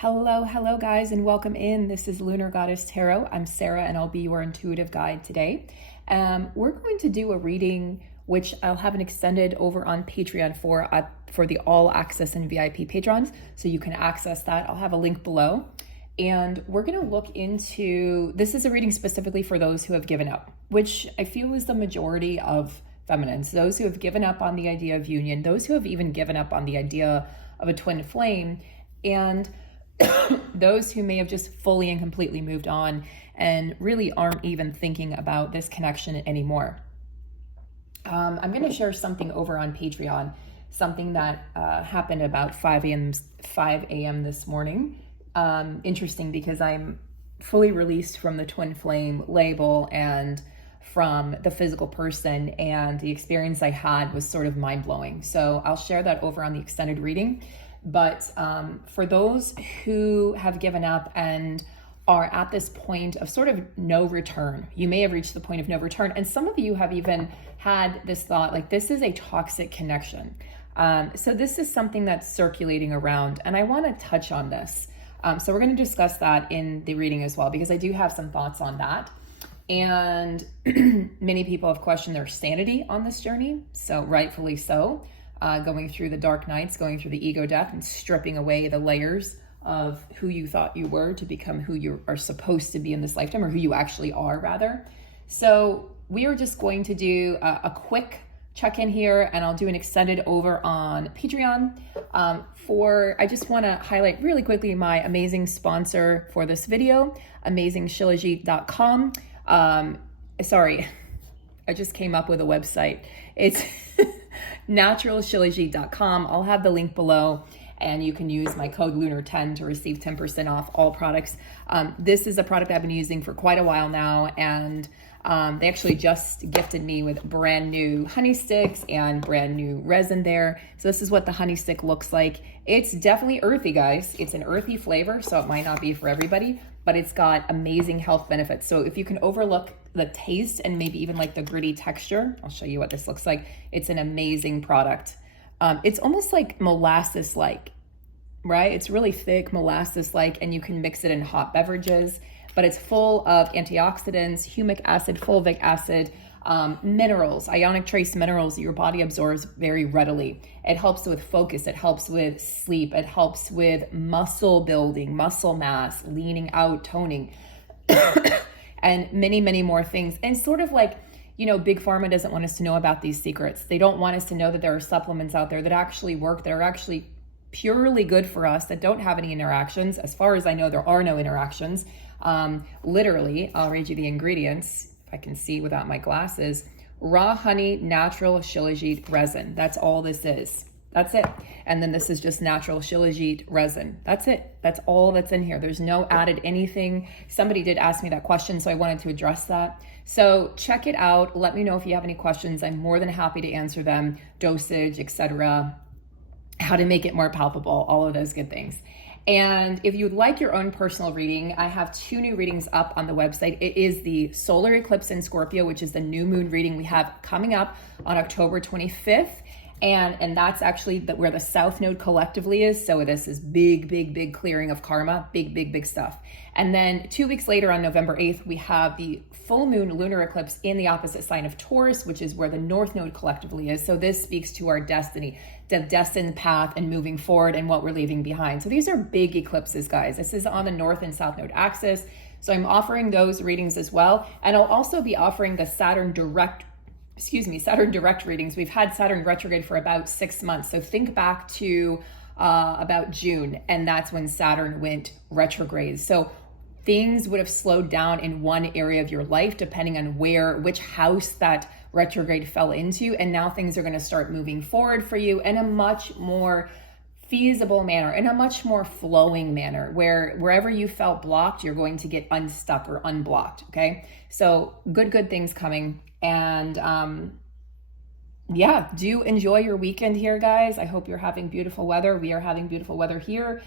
Hello guys, and welcome in. This is Lunar Goddess Tarot. I'm Sarah and I'll be your intuitive guide today. We're going to do a reading which I'll have an extended over on Patreon for the all access and VIP patrons, so you can access that. I'll have a link below. And we're going to look into, this is a reading specifically for those who have given up, which I feel is the majority of feminines, those who have given up on the idea of union, those who have even given up on the idea of a twin flame, and those who may have just fully and completely moved on and really aren't even thinking about this connection anymore. I'm going to share something over on Patreon, something that happened about 5 a.m. this morning. Interesting because I'm fully released from the twin flame label and from the physical person, and the experience I had was sort of mind-blowing. So I'll share that over on the extended reading. But for those who have given up and are at this point of sort of no return, you may have reached the point of no return. And some of you have even had this thought, like, this is a toxic connection. So this is something that's circulating around, and I want to touch on this. So we're going to discuss that in the reading as well, because I do have some thoughts on that. And many people have questioned their sanity on this journey, so rightfully so. Going through the dark nights, going through the ego death, and stripping away the layers of who you thought you were to become who you are supposed to be in this lifetime, or who you actually are, rather. So we are just going to do a quick check-in here, and I'll do an extended over on Patreon. I just want to highlight really quickly my amazing sponsor for this video, AmazingShilajit.com. Sorry, I just came up with a website. It's naturalshilajit.com. I'll have the link below, and you can use my code LUNAR10 to receive 10% off all products. This is a product I've been using for quite a while now, and they actually just gifted me with brand new honey sticks and brand new resin there. So this is what the honey stick looks like. It's definitely earthy, guys. It's an earthy flavor, so it might not be for everybody, but it's got amazing health benefits. So if you can overlook the taste and maybe even like the gritty texture, I'll show you what this looks like. It's an amazing product. It's almost like molasses-like, right? It's really thick, molasses-like, and you can mix it in hot beverages, but it's full of antioxidants, humic acid, fulvic acid, minerals, ionic trace minerals that your body absorbs very readily. It helps with focus. It helps with sleep. It helps with muscle building, muscle mass, leaning out, toning, and many, many more things. And sort of like, you know, Big Pharma doesn't want us to know about these secrets. They don't want us to know that there are supplements out there that actually work, that are actually purely good for us, that don't have any interactions. As far as I know, there are no interactions. Literally, I'll read you the ingredients, if I can see without my glasses. Raw honey, natural shilajit resin. That's all this is. That's it. And then this is just natural shilajit resin. That's it. That's all that's in here. There's no added anything. Somebody did ask me that question, so I wanted to address that. So check it out. Let me know if you have any questions. I'm more than happy to answer them. Dosage, etc. How to make it more palpable, all of those good things. And if you'd like your own personal reading, I have 2 new readings up on the website. It is the solar eclipse in Scorpio, which is the new moon reading we have coming up on October 25th. And that's actually where the South Node collectively is. So this is big clearing of karma, big stuff. And then 2 weeks later on November 8th, we have the full moon lunar eclipse in the opposite sign of Taurus, which is where the North Node collectively is. So this speaks to our destiny, the destined path and moving forward and what we're leaving behind. So these are big eclipses, guys. This is on the North and South Node axis. So I'm offering those readings as well. And I'll also be offering the Saturn direct readings. We've had Saturn retrograde for about 6 months. So think back to about June, and that's when Saturn went retrograde. So things would have slowed down in one area of your life, depending on which house that retrograde fell into. And now things are going to start moving forward for you in a much more feasible manner, in a much more flowing manner, where wherever you felt blocked, you're going to get unstuck or unblocked. Okay. So good things coming. And yeah, do enjoy your weekend here, guys. I hope you're having beautiful weather. We are having beautiful weather here,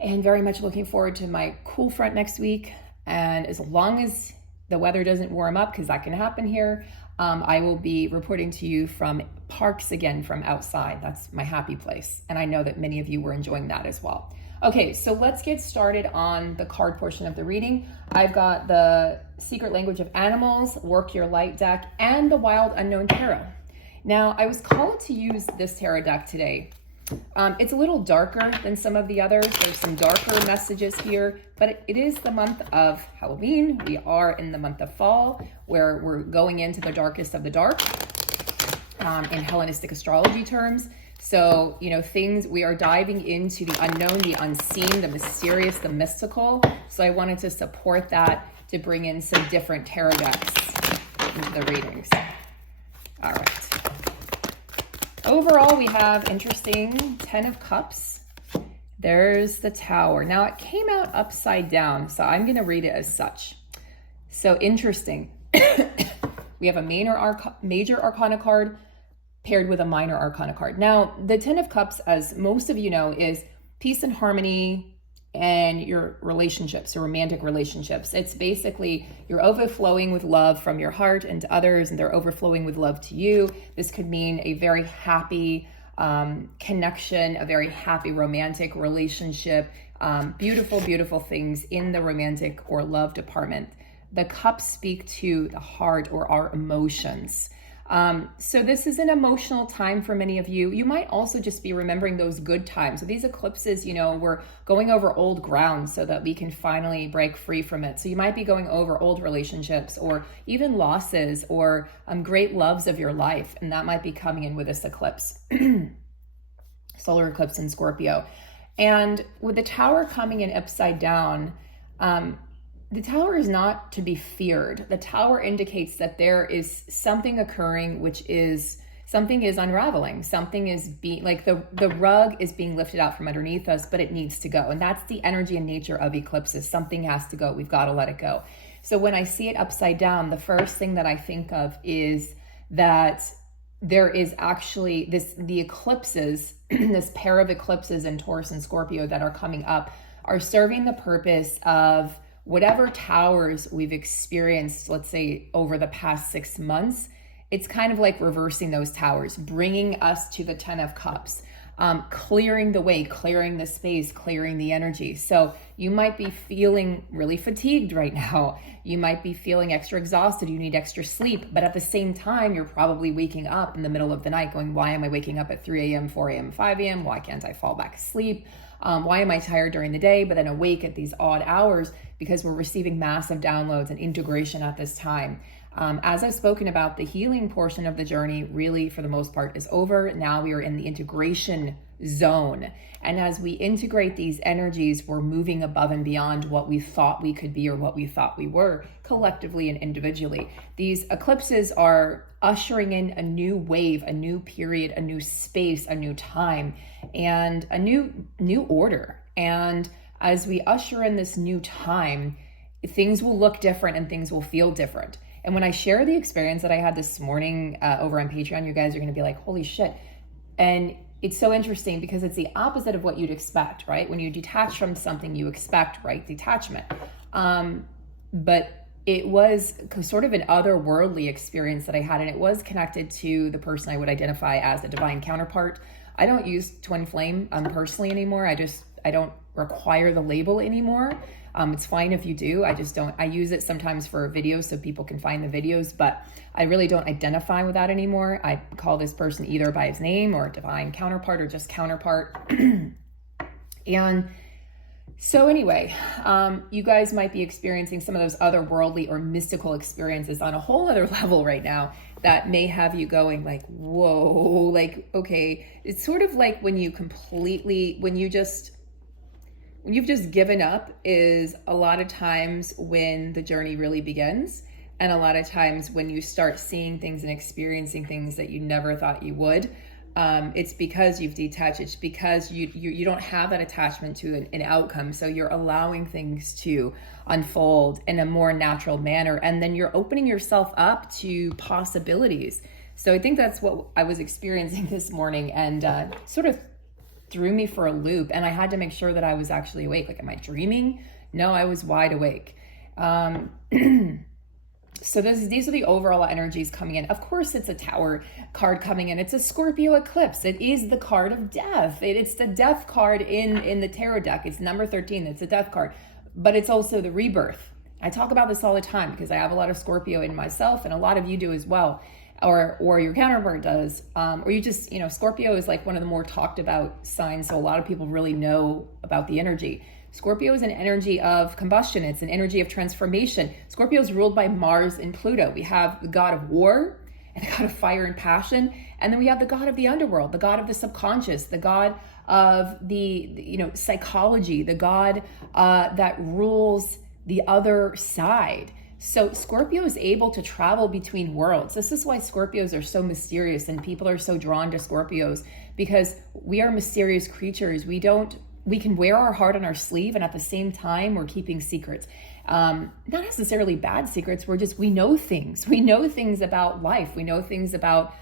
and very much looking forward to my cool front next week. And as long as the weather doesn't warm up, because that can happen here, I will be reporting to you from parks again, from outside. That's my happy place. And I know that many of you were enjoying that as well. Okay, so let's get started on the card portion of the reading. I've got the Secret Language of Animals, Work Your Light deck, and the Wild Unknown Tarot. Now, I was called to use this tarot deck today. It's a little darker than some of the others. There's some darker messages here, but it is the month of Halloween. We are in the month of fall, where we're going into the darkest of the dark in Hellenistic astrology terms. So, you know, we are diving into the unknown, the unseen, the mysterious, the mystical. So I wanted to support that to bring in some different tarot decks into the readings. All right. Overall, we have interesting 10 of Cups. There's the Tower. Now, it came out upside down, so I'm going to read it as such. So interesting. We have a major arcana card paired with a minor arcana card. Now, the 10 of Cups, as most of you know, is peace and harmony and your relationships, your romantic relationships. It's basically you're overflowing with love from your heart into others, and they're overflowing with love to you. This could mean a very happy connection, a very happy romantic relationship, beautiful, beautiful things in the romantic or love department. The cups speak to the heart or our emotions. So this is an emotional time for many of you. You might also just be remembering those good times. So these eclipses, you know, we're going over old ground so that we can finally break free from it. So you might be going over old relationships or even losses or great loves of your life. And that might be coming in with this eclipse, solar eclipse in Scorpio. And with the Tower coming in upside down, the Tower is not to be feared. The Tower indicates that there is something occurring, which is something is unraveling. Something is being like the rug is being lifted out from underneath us, but it needs to go. And that's the energy and nature of eclipses. Something has to go. We've got to let it go. So when I see it upside down, the first thing that I think of is that there is actually the eclipses, this pair of eclipses in Taurus and Scorpio that are coming up are serving the purpose of whatever towers we've experienced, let's say over the past 6 months. It's kind of like reversing those towers, bringing us to the 10 of Cups, clearing the way, clearing the space, clearing the energy. So you might be feeling really fatigued right now. You might be feeling extra exhausted. You need extra sleep. But at the same time, you're probably waking up in the middle of the night going, why am I waking up at 3 a.m., 4 a.m., 5 a.m.? Why can't I fall back asleep? Why am I tired during the day, but then awake at these odd hours? Because we're receiving massive downloads and integration at this time. As I've spoken about, the healing portion of the journey really, for the most part, is over. Now we are in the integration zone. And as we integrate these energies, we're moving above and beyond what we thought we could be or what we thought we were, collectively and individually. These eclipses are ushering in a new wave, a new period, a new space, a new time, and a new order. And as we usher in this new time, things will look different and things will feel different. And when I share the experience that I had this morning over on Patreon, you guys are going to be like, holy shit. And it's so interesting because it's the opposite of what you'd expect, right? When you detach from something, you expect, right, detachment. But it was sort of an otherworldly experience that I had, and it was connected to the person I would identify as a divine counterpart. I don't use twin flame personally anymore. I don't require the label anymore. It's fine if you do. I just don't. I use it sometimes for videos so people can find the videos, but I really don't identify with that anymore. I call this person either by his name or divine counterpart or just counterpart. And so anyway, you guys might be experiencing some of those otherworldly or mystical experiences on a whole other level right now that may have you going like, whoa, like, okay. It's sort of like when you've just given up is a lot of times when the journey really begins. And a lot of times when you start seeing things and experiencing things that you never thought you would, it's because you've detached. It's because you don't have that attachment to an outcome. So you're allowing things to unfold in a more natural manner. And then you're opening yourself up to possibilities. So I think that's what I was experiencing this morning, and sort of threw me for a loop. And I had to make sure that I was actually awake. Like, am I dreaming? No, I was wide awake. So these are the overall energies coming in. Of course, it's a Tower card coming in. It's a Scorpio eclipse. It is the card of death. It's the death card in the tarot deck. It's number 13. It's a death card, but it's also the rebirth. I talk about this all the time because I have a lot of Scorpio in myself, and a lot of you do as well, or your counterpart does, or you just, Scorpio is like one of the more talked about signs, so a lot of people really know about the energy. Scorpio is an energy of combustion. It's an energy of transformation. Scorpio is ruled by Mars and Pluto. We have the god of war and the god of fire and passion. And then we have the god of the underworld, the god of the subconscious, the god of the psychology, the god that rules the other side. So Scorpio is able to travel between worlds. This is why Scorpios are so mysterious and people are so drawn to Scorpios, because we are mysterious creatures. We can wear our heart on our sleeve, and at the same time, we're keeping secrets. Not necessarily bad secrets. We know things. We know things about life. We know things about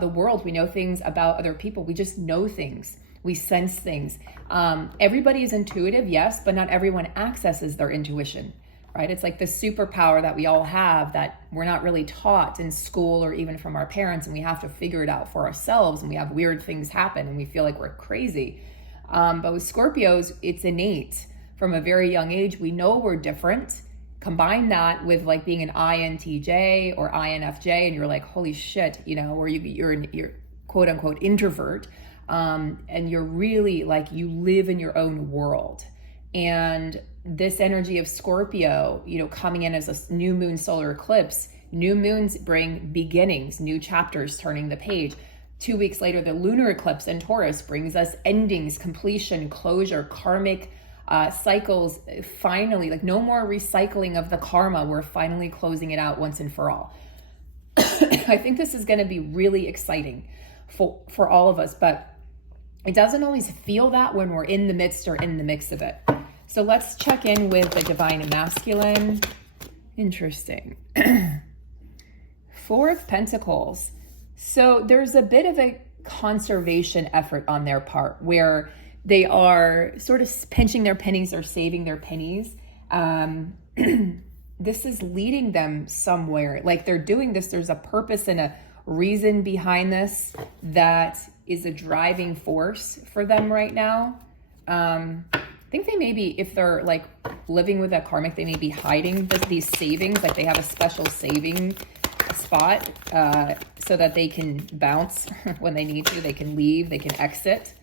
the world. We know things about other people. We just know things. We sense things. Everybody is intuitive, yes, but not everyone accesses their intuition, right? It's like the superpower that we all have that we're not really taught in school or even from our parents, and we have to figure it out for ourselves, and we have weird things happen, and we feel like we're crazy. But with Scorpios, it's innate. From a very young age, we know we're different. Combine that with like being an INTJ or INFJ, and you're like, holy shit, or you're quote unquote introvert. And you're really like, you live in your own world. And this energy of Scorpio, coming in as a new moon solar eclipse, new moons bring beginnings, new chapters, turning the page. 2 weeks later, the lunar eclipse in Taurus brings us endings, completion, closure, karmic cycles. Finally, like no more recycling of the karma. We're finally closing it out once and for all. I think this is going to be really exciting for all of us, but it doesn't always feel that when we're in the midst or in the mix of it. So let's check in with the divine masculine. Interesting. Four of Pentacles. So there's a bit of a conservation effort on their part where they are sort of pinching their pennies or saving their pennies. This is leading them somewhere. Like they're doing this, there's a purpose and a reason behind this that is a driving force for them right now. I think they may be, if they're like living with a karmic, they may be hiding these savings, like they have a special saving spot so that they can bounce when they need to. They can leave, they can exit.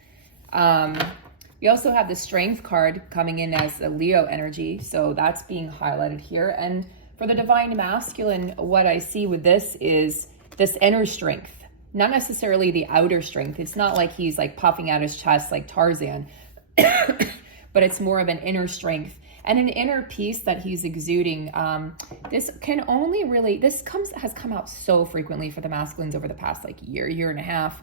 We also have the Strength card coming in as a Leo energy, so that's being highlighted here. And for the divine masculine, what I see with this is this inner strength, not necessarily the outer strength. It's not like he's like puffing out his chest like Tarzan, but it's more of an inner strength and an inner peace that he's exuding. This has come out so frequently for the masculines over the past like year and a half.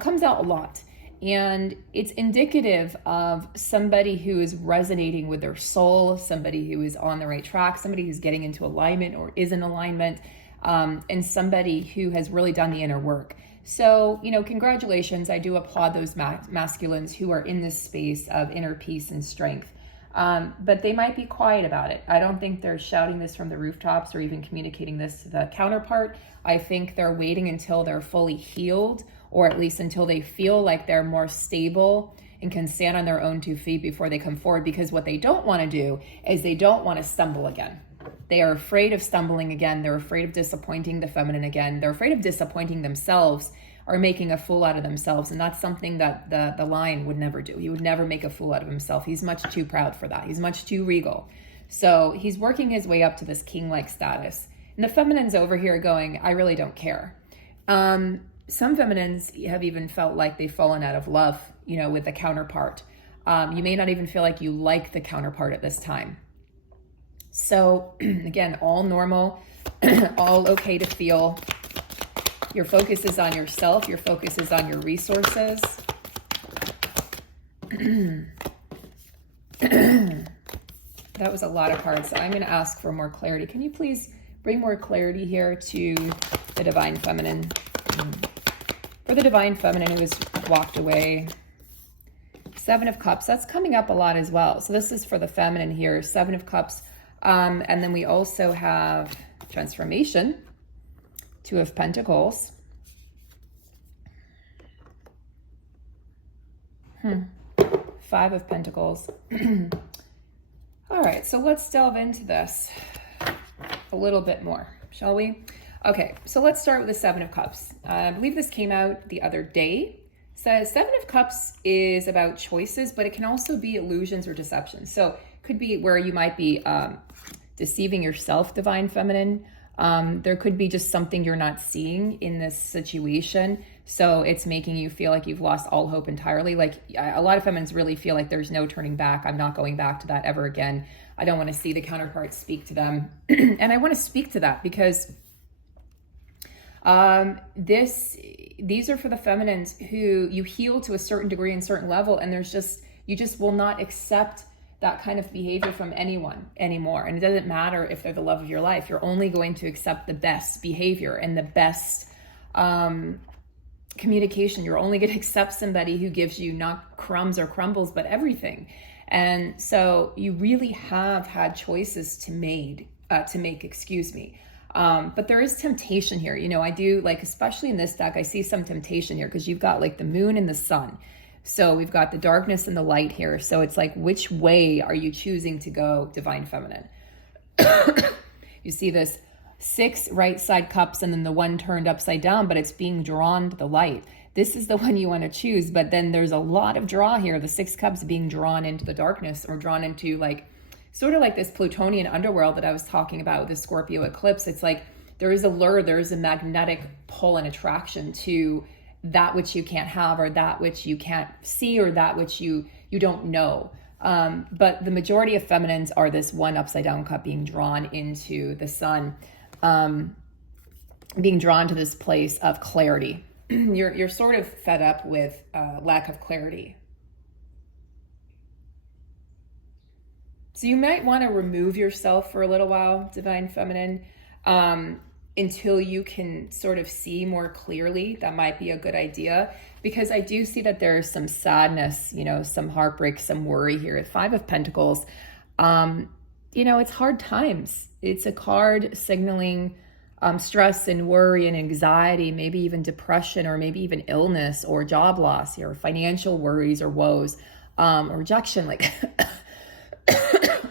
Comes out a lot. And it's indicative of somebody who is resonating with their soul, somebody who is on the right track, somebody who's getting into alignment or is in alignment, and somebody who has really done the inner work. So, congratulations. I do applaud those masculines who are in this space of inner peace and strength. But they might be quiet about it. I don't think they're shouting this from the rooftops or even communicating this to the counterpart. I think they're waiting until they're fully healed, or at least until they feel like they're more stable and can stand on their own 2 feet before they come forward. Because what they don't want to do is they don't want to stumble again. They are afraid of stumbling again. They're afraid of disappointing the feminine again. They're afraid of disappointing themselves or making a fool out of themselves. And that's something that the lion would never do. He would never make a fool out of himself. He's much too proud for that. He's much too regal. So he's working his way up to this king-like status. And the feminine's over here going, I really don't care. Some feminines have even felt like they've fallen out of love, with the counterpart. You may not even feel like you like the counterpart at this time. So again, all normal, all okay to feel. Your focus is on yourself. Your focus is on your resources. That was a lot of cards. So I'm going to ask for more clarity. Can you please bring more clarity here to the divine feminine? For the divine feminine who has walked away. 7 of Cups. That's coming up a lot as well. So this is for the feminine here. 7 of Cups. And then we also have transformation, Two of Pentacles. Five of Pentacles. All right, so let's delve into this a little bit more, shall we? Okay, so let's start with the Seven of Cups. I believe this came out the other day. It says Seven of Cups is about choices, but it can also be illusions or deception. So it could be where you might be deceiving yourself, Divine Feminine. There could be just something you're not seeing in this situation. So it's making you feel like you've lost all hope entirely. Like a lot of feminines really feel like there's no turning back. I'm not going back to that ever again. I don't want to see the counterpart speak to them. And I want to speak to that because these are for the feminines who you heal to a certain degree and certain level. And you just will not accept that kind of behavior from anyone anymore. And it doesn't matter if they're the love of your life. You're only going to accept the best behavior and the best communication. You're only going to accept somebody who gives you not crumbs or crumbles, but everything. And so you really have had choices to make, excuse me. But there is temptation here. You know, I do like, especially in this deck, I see some temptation here because you've got like the moon and the sun. So we've got the darkness and the light here. So it's like, which way are you choosing to go, Divine Feminine? You see this 6 right side cups and then the one turned upside down, but it's being drawn to the light. This is the one you want to choose, but then there's a lot of draw here. The 6 cups being drawn into the darkness or drawn into like, sort of like this Plutonian underworld that I was talking about with the Scorpio eclipse. It's like, there is a lure, there is a magnetic pull and attraction to that which you can't have, or that which you can't see, or that which you don't know. But the majority of feminines are this one upside down cup being drawn into the sun, being drawn to this place of clarity. You're sort of fed up with lack of clarity. So you might want to remove yourself for a little while, Divine Feminine, until you can sort of see more clearly. That might be a good idea, because I do see that there's some sadness, you know, some heartbreak, some worry here. 5 of Pentacles, you know, it's hard times. It's a card signaling stress and worry and anxiety, maybe even depression, or maybe even illness or job loss here, financial worries or woes, or rejection, like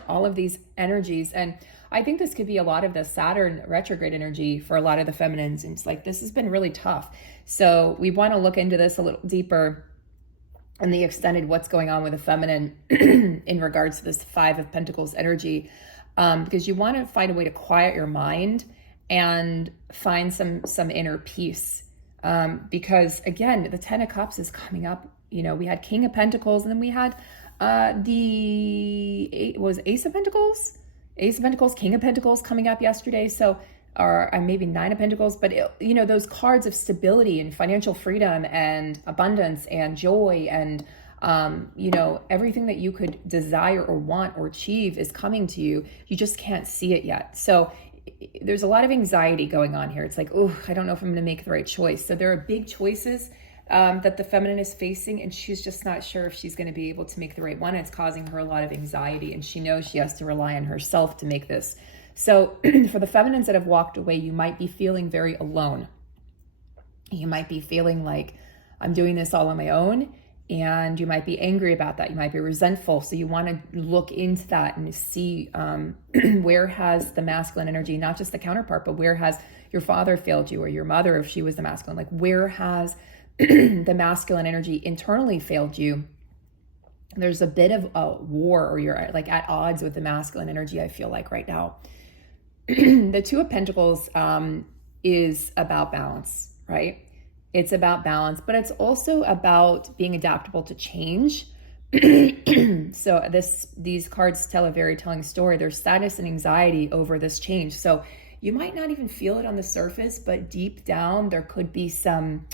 all of these energies. And I think this could be a lot of the Saturn retrograde energy for a lot of the feminines. And it's like, this has been really tough. So we want to look into this a little deeper and the extended what's going on with the feminine in regards to this 5 of Pentacles energy, because you want to find a way to quiet your mind and find some inner peace. Because again, the 10 of Cups is coming up. You know, we had King of Pentacles, and then we had Ace of Pentacles? Ace of Pentacles, King of Pentacles coming up yesterday. So, or maybe 9 of Pentacles, but you know, those cards of stability and financial freedom and abundance and joy and, you know, everything that you could desire or want or achieve is coming to you. You just can't see it yet. So there's a lot of anxiety going on here. It's like, oh, I don't know if I'm going to make the right choice. So there are big choices that the feminine is facing, and she's just not sure if she's going to be able to make the right one. It's causing her a lot of anxiety, and she knows she has to rely on herself to make this. So for the feminines that have walked away, you might be feeling very alone. You might be feeling like, I'm doing this all on my own, and you might be angry about that. You might be resentful. So you want to look into that and see where has the masculine energy, not just the counterpart, but where has your father failed you, or your mother, if she was the masculine, like where has the masculine energy internally failed you. There's a bit of a war, or you're like at odds with the masculine energy, I feel like right now. The 2 of Pentacles is about balance, right? It's about balance, but it's also about being adaptable to change. So these cards tell a very telling story. There's sadness and anxiety over this change. So you might not even feel it on the surface, but deep down there could be some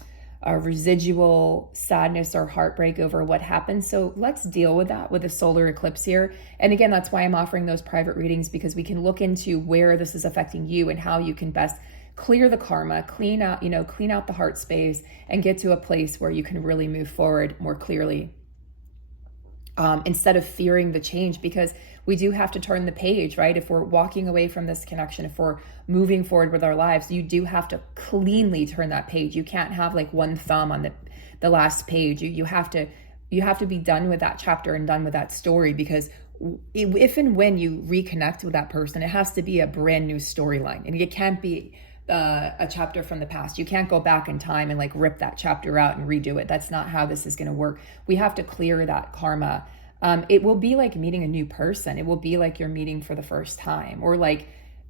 residual sadness or heartbreak over what happened. So let's deal with that with a solar eclipse here. And again, that's why I'm offering those private readings, because we can look into where this is affecting you and how you can best clear the karma, clean out the heart space, and get to a place where you can really move forward more clearly. instead of fearing the change, because we do have to turn the page, right? If we're walking away from this connection, if we're moving forward with our lives, you do have to cleanly turn that page. You can't have like one thumb on the last page. You have to be done with that chapter and done with that story, because if and when you reconnect with that person, it has to be a brand new storyline, and it can't be a chapter from the past. You can't go back in time and like rip that chapter out and redo it. That's not how this is going to work. We have to clear that karma. It will be like meeting a new person. It will be like you're meeting for the first time, or like,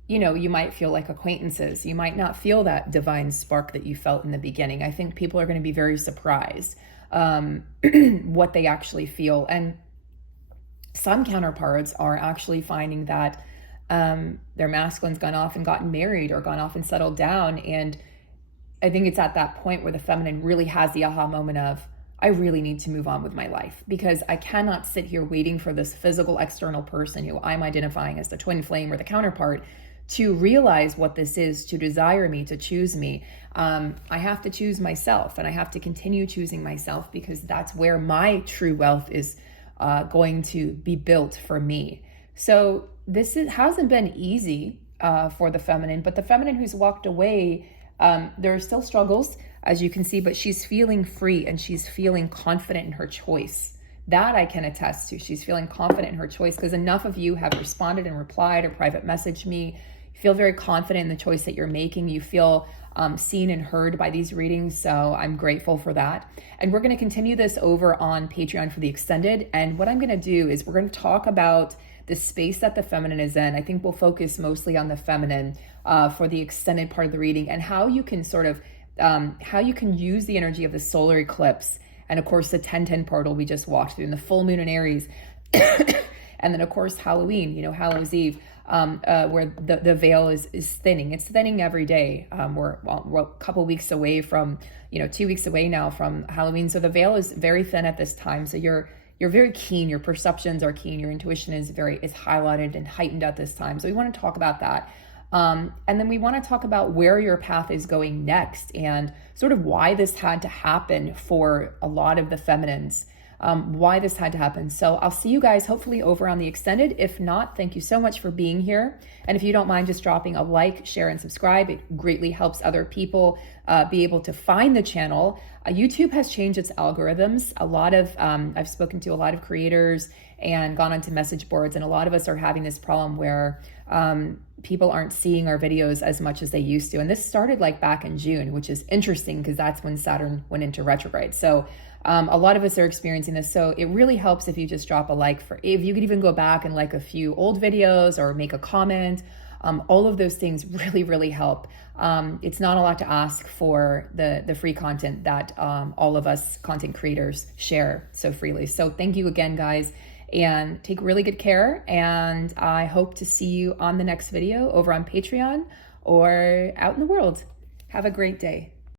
you might feel like acquaintances. You might not feel that divine spark that you felt in the beginning. I think people are going to be very surprised what they actually feel. And some counterparts are actually finding that their masculine's gone off and gotten married, or gone off and settled down. And I think it's at that point where the feminine really has the aha moment of, I really need to move on with my life, because I cannot sit here waiting for this physical external person who I'm identifying as the twin flame or the counterpart to realize what this is, to desire me, to choose me. I have to choose myself, and I have to continue choosing myself, because that's where my true wealth is going to be built for me. So hasn't been easy for the feminine, but the feminine who's walked away, there are still struggles, as you can see, but she's feeling free and she's feeling confident in her choice. That I can attest to. She's feeling confident in her choice, because enough of you have responded and replied or private messaged me. You feel very confident in the choice that you're making. You feel seen and heard by these readings. So I'm grateful for that. And we're going to continue this over on Patreon for the extended. And what I'm going to do is we're going to talk about the space that the feminine is in. I think we'll focus mostly on the feminine for the extended part of the reading, and how you can sort of, how you can use the energy of the solar eclipse. And of course, the 1010 portal we just walked through, and the full moon in Aries. And then of course, Halloween, Hallows Eve, where the veil is thinning. It's thinning every day. We're a couple weeks away from, 2 weeks away now from Halloween. So the veil is very thin at this time. So you're very keen. Your perceptions are keen. Your intuition is highlighted and heightened at this time. So we want to talk about that. And then we want to talk about where your path is going next, and sort of why this had to happen for a lot of the feminines, why this had to happen. So I'll see you guys hopefully over on the extended. If not, thank you so much for being here. And if you don't mind just dropping a like, share, and subscribe, it greatly helps other people be able to find the channel. YouTube has changed its algorithms. I've spoken to a lot of creators and gone onto message boards, and a lot of us are having this problem where people aren't seeing our videos as much as they used to. And this started like back in June, which is interesting because that's when Saturn went into retrograde. So a lot of us are experiencing this. So it really helps if you just drop a like. If you could even go back and like a few old videos or make a comment. All of those things really, really help. It's not a lot to ask for the free content that all of us content creators share so freely. So thank you again, guys, and take really good care. And I hope to see you on the next video over on Patreon or out in the world. Have a great day.